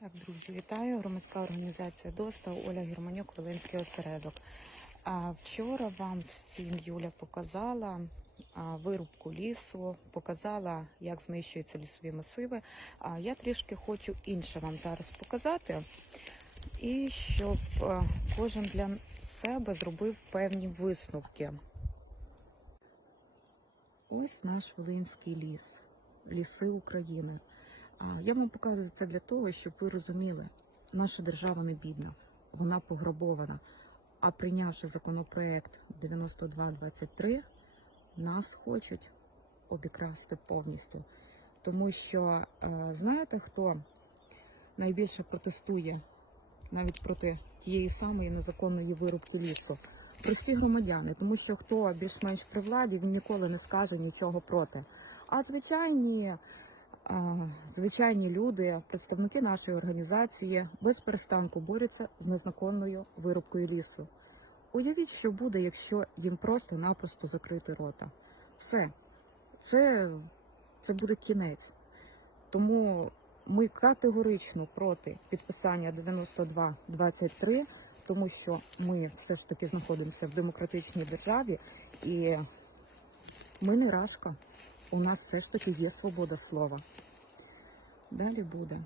Так, друзі, вітаю. Громадська організація ДОСТА Оля Германюк, Волинський осередок. А вчора вам всім Юля показала вирубку лісу, показала, як знищуються лісові масиви. А я трішки хочу інше вам зараз показати, і щоб е, кожен для себе зробив певні висновки. Ось наш Волинський ліс, ліси України. Я вам показую це для того, щоб ви розуміли, наша держава не бідна, вона пограбована. А прийнявши законопроект 9223, нас хочуть обікрасти повністю. Тому що е, знаєте, хто найбільше протестує навіть проти тієї самої незаконної вирубки лісу? Прості громадяни, тому що хто більш-менш при владі, він ніколи не скаже нічого проти. А звичайні Звичайні люди, представники нашої організації, без перестанку борються з незаконною вирубкою лісу. Уявіть, що буде, якщо їм просто-напросто закрити рота. Все, це, це буде кінець. Тому ми категорично проти підписання 92-23, тому що ми все ж таки знаходимося в демократичній державі, і ми не рашка. У нас все ж таки є свобода слова. Далі буде.